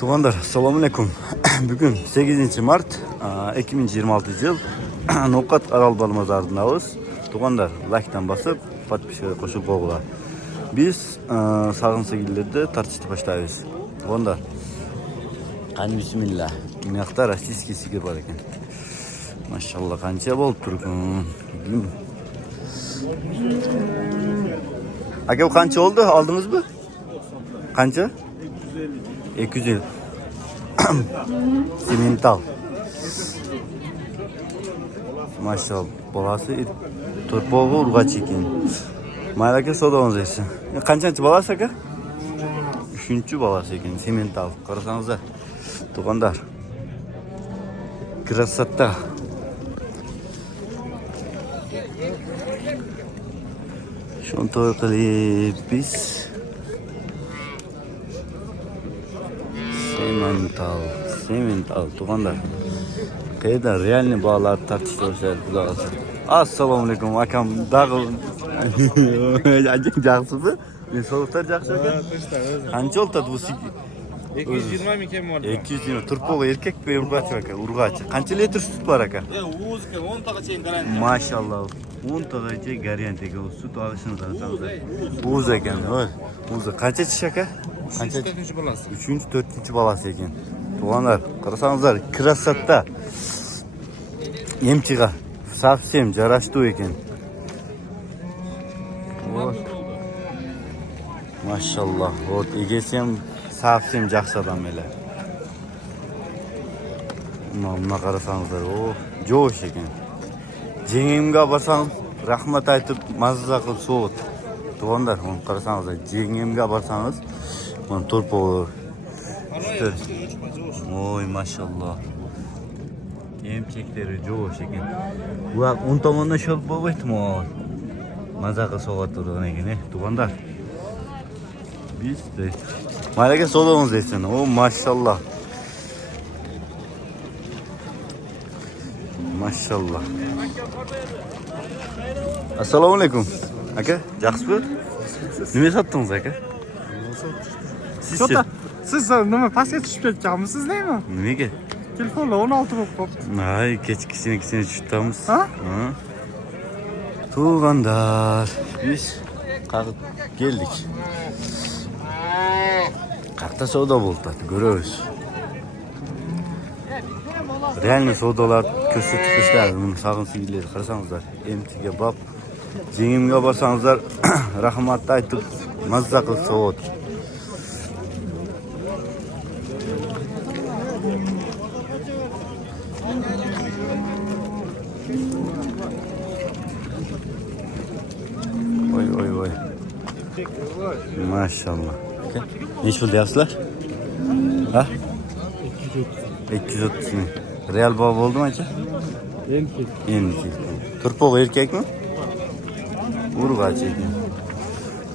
Tuğanlar, selamun aleyküm. Bugün 8 Mart 2026 yıl Nokat Aral Bal Mazarı'ndayız. Tuğanlar, like'tan basıp подписчикке koşup qo'yinglar. Biz sağın segillerde tartışıp başlayız. Tuğanlar, qani bismillah. Miyaqta rossiyskiy sigir var ekan. Maşallah qancha bo'lib turgun. Aka bu qancha oldu? Aldınız mı? Qancha? 250. Simental. Maşallah. Balası turpoğu urgaç ekan. Mayli aka sodağınız etsin. Qanchanchi balasi aka? 3-chi balasi ekan. Simental. Qarasangizlar. Tuğanlar. Krasotda. Şunu to'y qilib biz Simental tuğanlar. Qayerda realniy bolalar tartishib o'shadi, xudo xolasa. Assalomu alaykum akam. Dag'il. Yaxshimi? Men so'rtar yaxshi aka. Qancha oltadi bu sigir? 220 miken var. 220. Turpoq erkak mi urg'ach aka? Urg'ach. Qancha litr sut bor aka? O'ziga 10 taga cheyin garantiya. Maşallah. 10 tagacha garantiyaga sut olishini qarasangiz. O'z ekan, hoy. O'zi qancha tish aka? Qancha? 4-chi bolasi. 3-4 balasi ekan. Tuğanlar, qarasangizlar, krasotda. Emchiga совсем жарашты ekan. Maşallah. Вот egesi ham совсем yaxshi odam ela. Mana qarasangizlar, o jo'sh ekan. Jengimga borsangiz, rahmat aytib, mazza qilib so't. Tuğanlar, onu qarasangizlar, jengimga borsangiz, mana turpoq. Oy maşallah. Emchekleri jo'sh ekan. Bu o'ng tomondan sho'p bo'lib ehtimol. Mazza qilib so'g'at turgan ekan, tuğanlar. Biz de Mayli sodağınız etsin. O maşallah. Maşallah. Assalomu alaykum. Aka, yaxshimi? Nima sotdingiz aka? Siz nima pastga tushib ketganmisiz neymi? Nimaga? Telefonla 16 bo'lib qopti. Ay, kechkisini tushibdamiz. Ha? Tuğanlar. Biz geldik. Qaqta savdo bo'ldi, ko'ramiz. Realniy savdolar ko'rsatib qo'yishlar, buni sog'in sigirlar qarasangizlar, emchiga bop, jengimga borsangizlar, rahmat aytib, mazza qilib savod. Oy. Maşallah. Neç pul deyapsizlar? Ha? 230 ming. Real baho bo'ldimi aka? Endi. Turpoq erkakmi? Urg'ach ekan.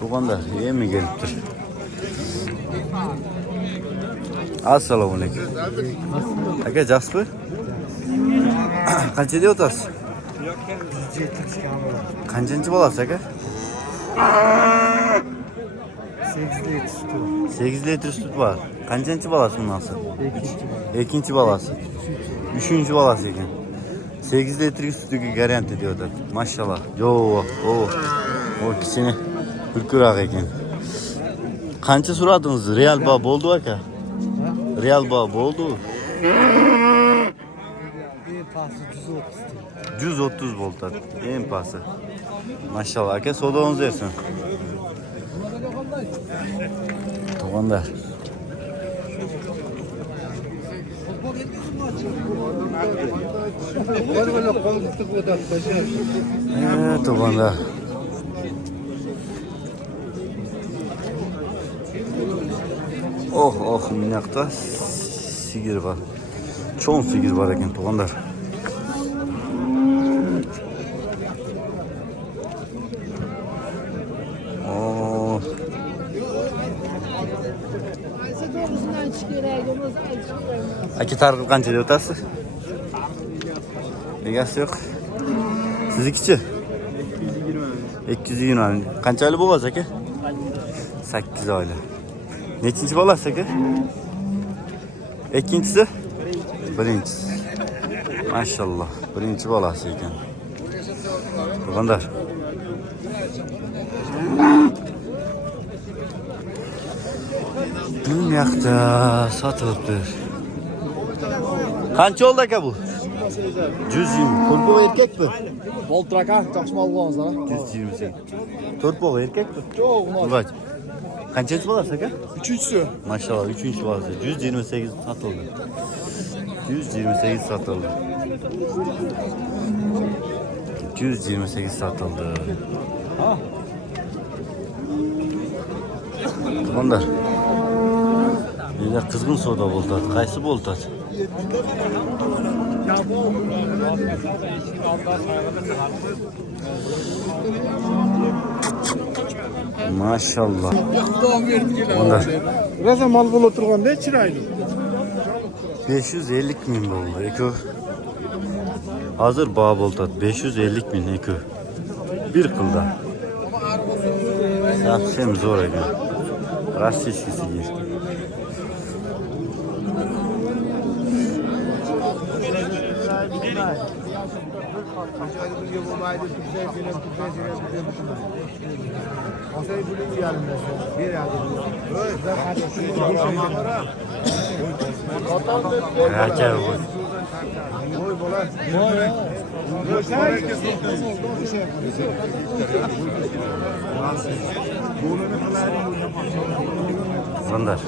Tuğanlar, yemi kelibdir. Assalomu alaykum. Aka, yaxshimi? Qancha deb o'tasiz? Qanchanchi bolasi aka? 8 litr süt var. Kaçıncı balası nasıl? İkinci balası. Üçüncü balası ekan. 8 litr sütü garanti diyorlar. Maşallah. O kişini hürkürak ekan. Qancha so'radingiz? Real baho bo'ldi aka? Real baho bo'ldi. En pastı 130 bo'ldi. En pastı. Maşallah aka, sodağınız versin. Tuğanlar. Tuğanlar. Oh minnakta sigir var. Çoğun sigir var ekan tuğanlar. Aka tarqib qancha deb o'tasiz? Egasi yo'q. Siznikichi? 220. Qancha oylik bo'lasiz aka? 8 oylik. Nechinchi bolasi aka? ikkinchisi birinchisi. Maşallah, birinchi bolasi ekan. Tuganlar. Bu yoqda sotilibdir. Qancha oldi aka bu? 120. To'rtboq erkakmi? Boltraka, yaxshi mol bo'lsa. 128. To'rtboq erkakmi? Yo'q, Urg'och. Qanchasi bolasi aka? uchinchisi. Maşallah 3. bolasi 128 satıldı. 128 satıldı. 128 satıldı. Bunlar. Yine kızgın soda boltat. Kaysı boltat? Maşallah. Bunlar. Rosa mol bo'lib o'tirganda chiraydi. 550 bin oldu Eko. Hazır bağ boltat 550 bin Eko. Bir kılda. Yapsam zor Eko. Rastişkisi gir. Raker bu. Zandar.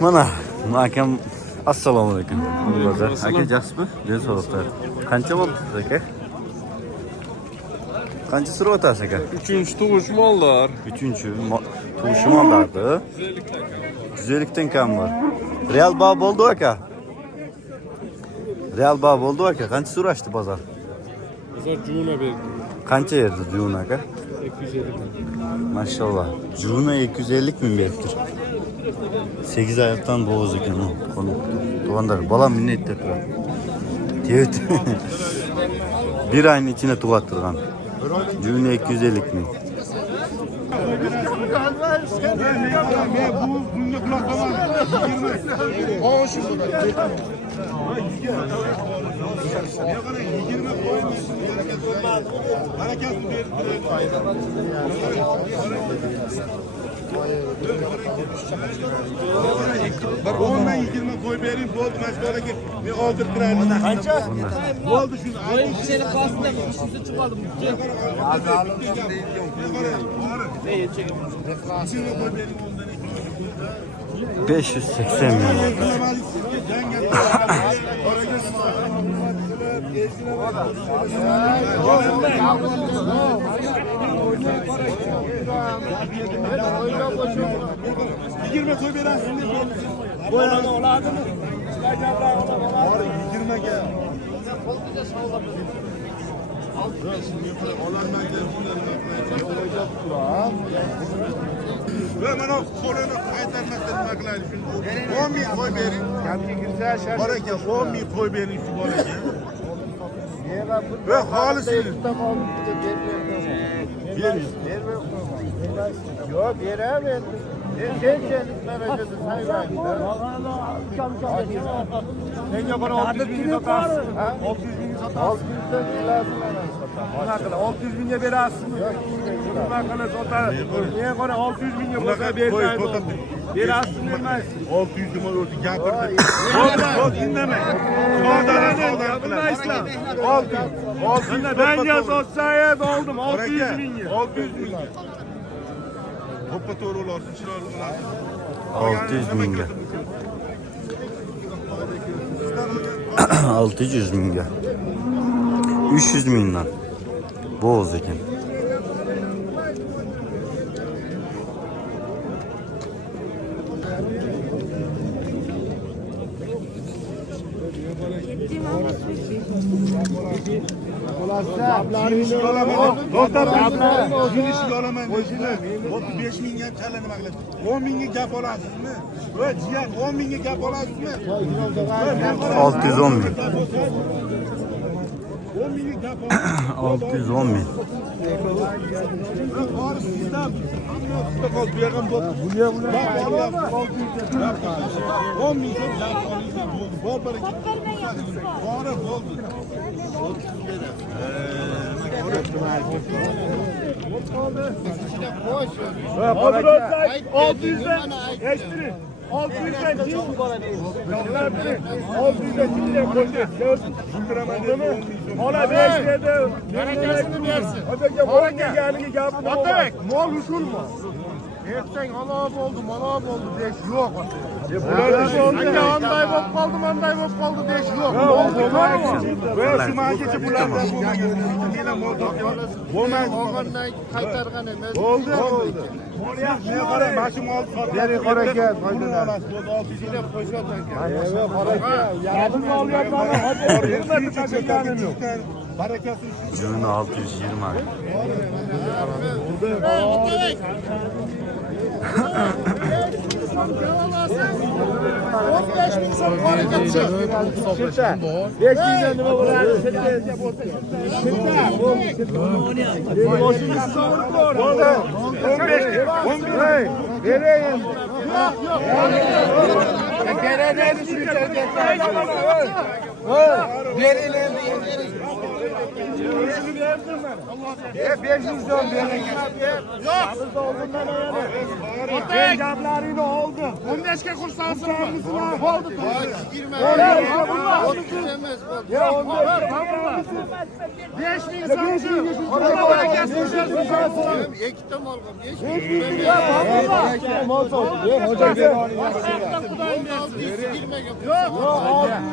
Mana, makam assalomu alaykum. Aka jasmi? Ben so'rabdi. Qancha bo'ldi aka? Qancha so'rayapsiz aka? 3. tug'ish mollar. 3. tug'ishim oldi. 150 dan kam var. Real bağ bo'ldi aka. Real bağ bo'ldi aka. Qancha so'rashdi bozor? Bozor juna berdi. Qancha yerdi juna aka? 250 bin. Maşallah. Juna 250 bin beribdir. 8 ayaktan boğaz ekan o. Tuğanlar balam minnet tekrar. Evet. Bir ayın içine tuğattırgan. Juna 250 bin. Bir 10'dan 20 koy vereyim, oldu maçlara git. Bir aldırtırayım. Kaça? Oldu şunu. Oyun senin basında işimize çıkalım. Ne çekim? 580 milyon. Yirmi koy verersin. Boyana oladı mı? Yirmi gel. Ve bana kolunu kaytarmaktan baklayın. 10 bin koy verin. Baraka 10 bin koy verin şu baraka. Ve halisiniz. Yok veremem. Sen meraklısı saymayın. Sen yapana 600 bin satarsın. 600 bin satarsın. 600'den lazım Buna 600 bin'e verersin. Buna kadar satar. Niye kadar 600 bin'e buna kadar vermez. Verersin vermez. 600 numara oldu. Yakırdı. Oldu dinleme. Buna İslam. 600. Ben sosyaya oldum 600 bin. 600 bin. Hoppa doğru olarsın. 600 bin. 600 bin. 300 milyon. Boğaz ekan. Girişi yollamayın. 35 bin gap çalanı baklar. 10 bin gap olasınız mı? Ve ciğer 10 bin gap olasınız mı? 610 bin. 610 bin. Olur olsa 600'den geçtirin. 600'den kim? 600'den kimle koyacak? Anladın mı? Ona 5 dedi. Bereketini versin. Öteki yani yapma. Otek, mol usul mu? Erten alab oldu, malab oldu deş yok. Hangi anday bok kaldı, manday bok kaldı deş yok. Oldu mu? Böyle şu marketi bulan da bu Oğlandan kaytargan emez. oldu. Ne kadar başım oldu. Beri kara gel. İçine koşatan gel. Evet kara gel. Yardım al yapma. Hadi. Hürmeti kaçırganım yok. Cümle 620 abi. Pencaplarıyla oldu. 15'e kursansın mı? Oldu. Girme. Oldu. Giremez bu. Ya oldu. 5.000 sancı. Orada bereket kursansın. Ekte mal var.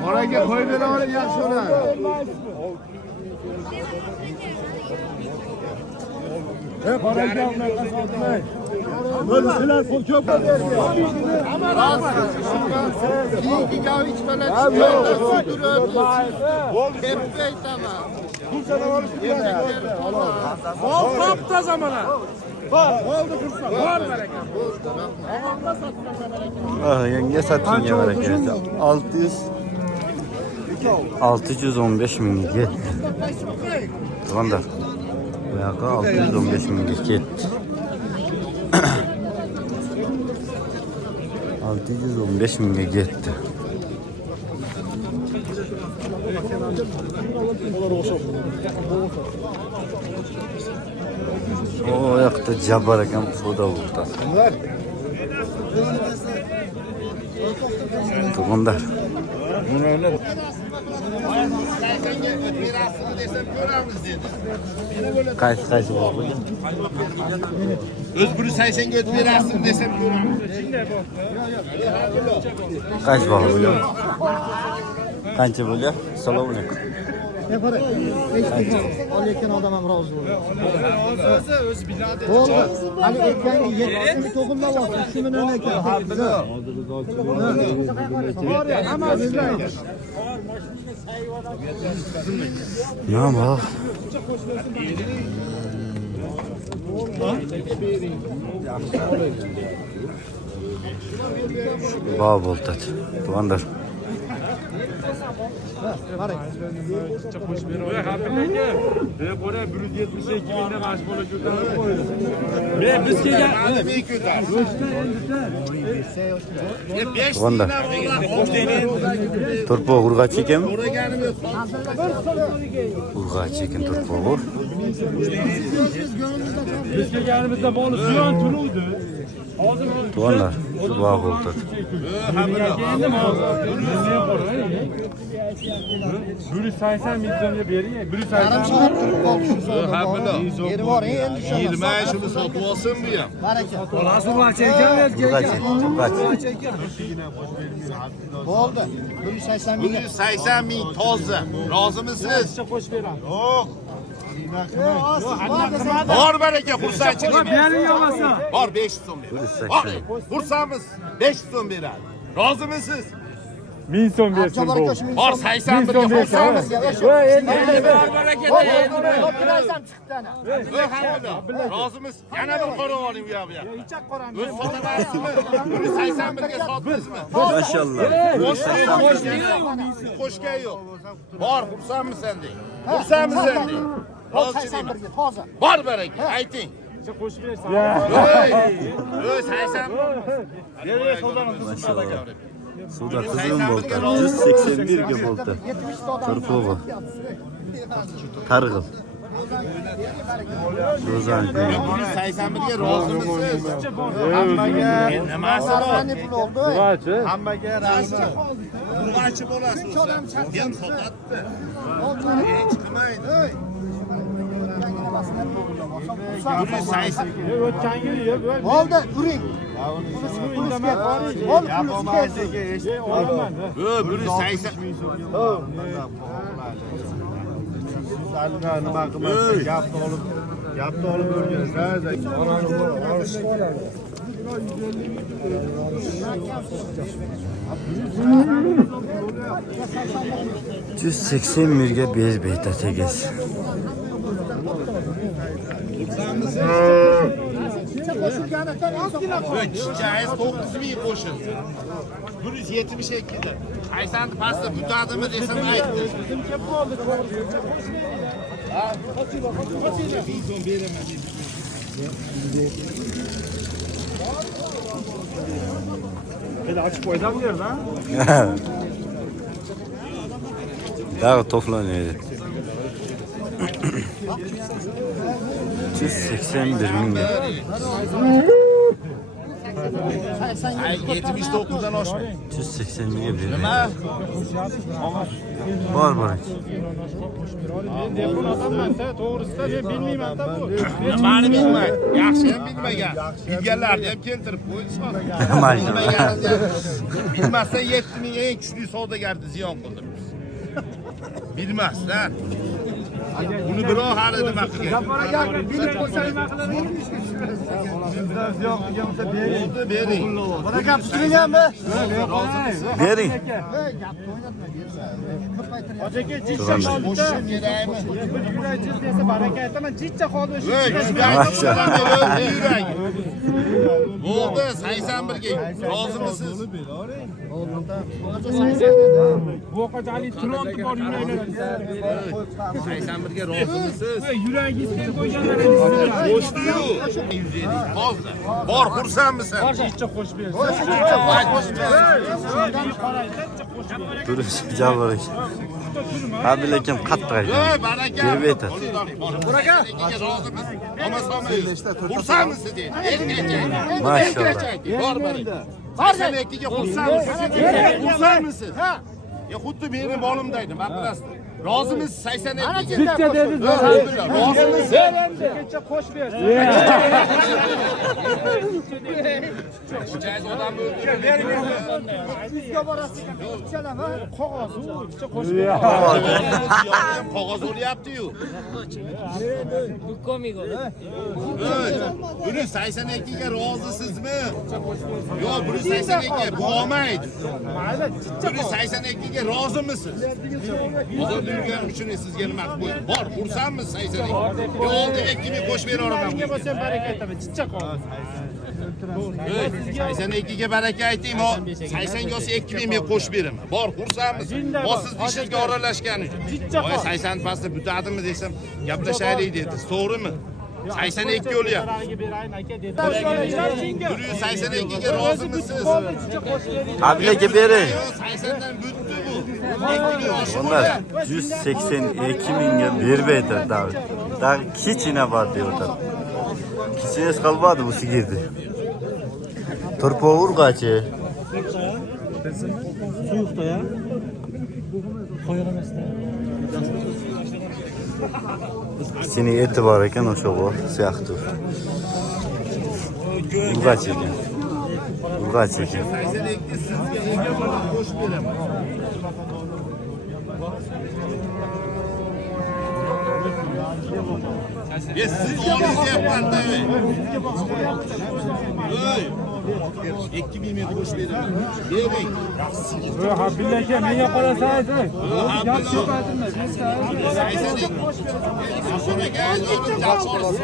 Oraya koy beni oraya yaksana. Hep oraya böyle şeyler korkuyor. Ama razı. İyi ya hiç böyle çıkıyor. Duruyor. Hep tamam. Bu sene var Bol kapta zamana. Oldu fırsat. Var bereket. Ah yenge satın ya bereketi. 615 bin gitti. Tamamdır. Bu yaka 615 bin gitti. 615 bin gitti. O ayakta cabbar ekan bu da burada. Tukundar. Qaysi bor bu? Özgürü saysan göt verasın desem görürüm. Qaysi bor bu? Qancha bo'ladi? Assalomu alaykum. Ne para? Alırken adam razı oluyor. Oldu. Hani ekranı yetişimi tokumda var. Şunun önüne gel. Ama Ne bak? Bağ boltat. Tuvanlar. Tuvanlar. Turpo urg'achi ekan. Urg'achi ekan turpo bu. Biz kelganimizda boli ziyon turuvdi. Tuvanlar. Shu bağ boltat. Biri 80 milyonga bering. Biri 80. yarım saat durup kalmışız orada. Yeri var ya en düşen. 20 yaşını satıp olsun mu ya? Hareket. Urg'achi. Oldu. 180 bin. 180 bin toza. Razı mısınız? Yok. Var bereket kursa çıkın. Var 500 son bir. Var. Kursamız 500 son bir. Razı mısınız? 1000 so'm bersin Jabar bu. aka shu Bor 81 ga qo'ysangiz. Voy endi chiqdi ana. Rozimiz. Yana bir qarab oling bu yoqqa. O'z sotaverasizmi? Buni 81 ga sotdingizmi? Maşallah. Qo'shgan yo'q. Bor, xursandmi sen deng? Xursandmi sen deng? Rozi deyman. Hozir. Bor baraka, ayting. qo'shib bersin. Ey, 80. Maşallah. Suda kızılım bolta. 181 ge bolta. 70 ta odam. Turpoğu. Targıl. Rozan gül. Buni 81 ga rozimisiz? Hammaga nimasi bor? Ne pul oldu? Qachi? Hammaga razı. Bugachi bo'lasiz. Ham sotadi. Hech qilmaydi. Buni 80. O'tgan yil Oldi, uring. Ol, olaman. Buni 80. Nima qilmaysan? Gapni olib o'rganasiz. 180 mirge bir beyta tegiz. Chichayiz 9000 qo'shil. 172 da. Aysanni pastda butadimi desam aytdi. Açıp koydan mı yerden? Daha toplanıyor. 181 bin lira. Ay 79'dan oshmaydi. 180 bin lira. Nima? Var var. Telefon ataman-da, to'g'risida men bilmayman-da bu. Nimani bilmaydi? Yaxshi ham bilmagan. Bilganlarni ham keltirib qo'ydi. Maşallah. Bilmasdan 7000 eng kuchli savdogarni ziyon qildim. Bilmasdan. Buni birov hali nima qilgan? Bo'ldi, bering. Baraka tutilganmi? Bering. Qo'shib beraymi? Baraka aytaman, jichcha qoldi o'sha. Maşallah. Yuragi. Bo'ldi, 81 ga rozimisiz? Voqeali Trump bor yuragida. 81 ga rozimisiz? Yuragingiz ter qo'yganlaringiz. Qo'shdi-yu. 150. Hozir. Bor, xursandmisan? Jichcha qo'shib bersin. Duruş cavırış. Abi lekin qattiq aytadi. Ey, baraka. Berib aytadi. Baraka. Rozimiz. Olmasangiz, xursandmisiz deydi. Maşallah. Bor baraka. 82 ga xursandmisiz? Xursandmisiz? Ya xuddi meni molimdaydi, maqlasdi. Rozimiz 82 ga. Jichcha dedi. Rozimiz. Jichcha qo'shib bersin. Chichayiz odamni o'ldirgan. Sizga borasiz. Chalama. Qog'oz, jichcha qo'shib bersin. Qog'oz o'lyapti-yu. Buni 82 ga rozisizmi? Yo'q, buni 82 ga bo'lmaydi. Mayli, jichcha Buni 82 ga rozimisiz? Bozorda yurganim uchun sizga nima qilib qo'ydim? Bor, xursandmisiz 82? Yo'q, oldi 2000 qo'shib bera olaman. Menga bo'lsa baraka aytaman, jichcha qoldi. 82 ga baraka ayting, ho. 80 ga olsa 2000 men qo'shib beraman. Bor, xursandmisiz? Siz ishingizga aralashgan uchun. Voy 80 pastda butadimi desam, gaplashaylik dedi. To'g'rimi? 82 o'lyapti. 182 ga rozimisiz? Abi lekin bering. 80dan butdi bu. 2 yoshi Onlar 182 mingga berib aytadi David. Daha kichina bor deyapti. Kichkinasi qolmadi bu sigirdi. Turpo'ur qachi. Suyuqda ya. Qo'yar emasdan. Seni eti bor ekan o'sha bu siyoqdir. Urg'ach ekan. Urg'ach ekan. 82 sizga ega bo'lib qo'shib beraman. Siz olingiz yapmanda. Ey. 2007 kuş verir. Verin. Ha billahi men yaparasaydı. Sonra geldi oğlum yapmaz.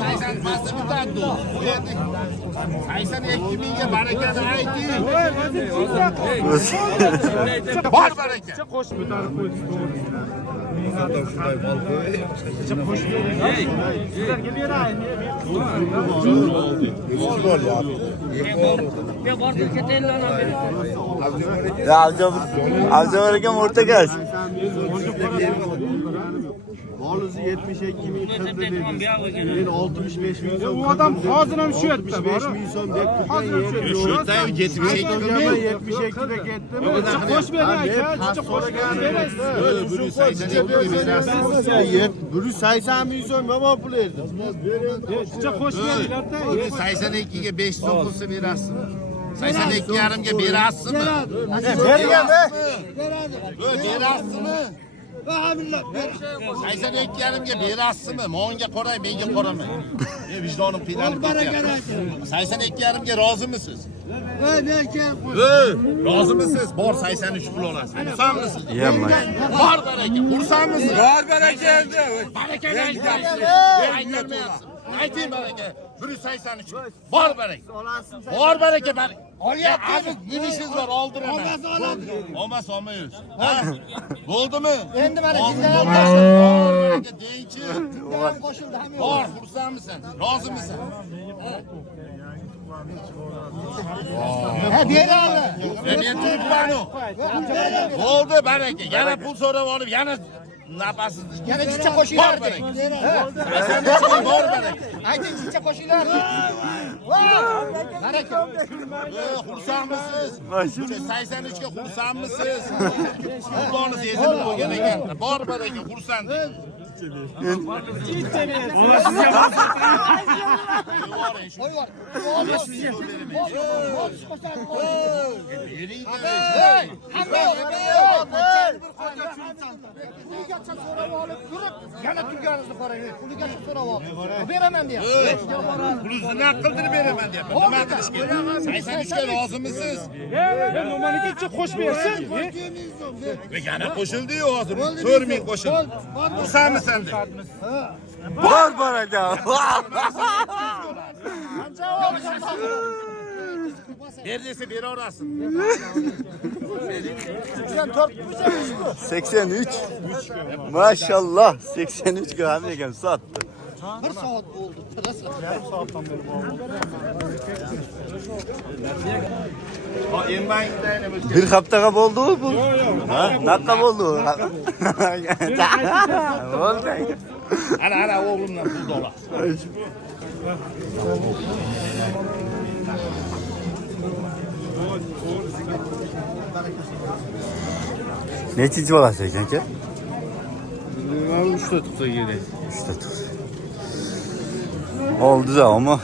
Saysan pasta bir tane doğdu. Saysan 2000'ye bereketi aydı. Var bereket. Koş bir tane koy. Ya amca varken orta gel. Vallahi 72 bin ben 65 milyon. Bu adam ağzına bir şey etmiş. 65 milyon de hazır şey. Şu da 72 bin. 72 de gittim. Koş be lan ya. Çok koş be. Öbürü 82 bin. Bürü 80 milyon baba pul verdim. Çok koş be. Öbürü 82'ye 500 olsa verasın. 82 yarımga berasizmi? Bergan be. Berasizmi? Va millat. 82 yarımga berasizmi? Menga qo'ray, menga qo'rama. Men vijdonim qiynalib ketyapti. 82 yarımga rozimisiz? Va ne ekan? Rozimisiz? Bor 83 pul olasiz. Xursandmisiz? Yemma. Bor baraka. Xursandmisiz? Bor baraka. Baraka aytmayapsiz. Ayting baraka. 183. Bor baraka. Bor baraka. Olyapsiz. Minishsiz bor, oldiraman. Olmaz, olmaysiz. Ha? Bo'ldimi? Endi mana Bor jindan baraka deychi. ham qo'shildi ham yo'q. Bor, xursandmisan? Rozimisan? Ha beradi. Men turibman-ku. Bo'ldi baraka. Yana pul so'rab olib, yana napasizni. Yana chicha qo'shinglar. Bor baraka. Bor baraka. Ayting chicha qo'shinglar. Va baraka. Xursandmisiz? 83 ga xursandmisiz? Pullarni sezib qo'ygan ekan. Bor baraka, xursand. Qo'y bor. Yana turganingizni qarang. Puliga so'rab olib. Beraman deyapti. Pulingizni naq qildirib beraman deyapman. Nima qilishga? 83 ga rozimisiz? Ben nomaliga qo'sh bersin. Yana qo'shildi-yu hozir. 4000 qo'shildi. Xursandmisan deb. Bor baraka. Ber desa beraverasizmi? 83. Maşallah 83 gram ekan sattı. 1 soat bo'ldi. Ha, enbayingda Bir haftaga bo'ldi bu. Ha, naqa bo'ldi? Bo'ldi. ana o'g'limdan pul olasiz. Nechinchi bolasi ekan aka? Mana 3 ta tutsa kerak. 3 ta. Oldi da ama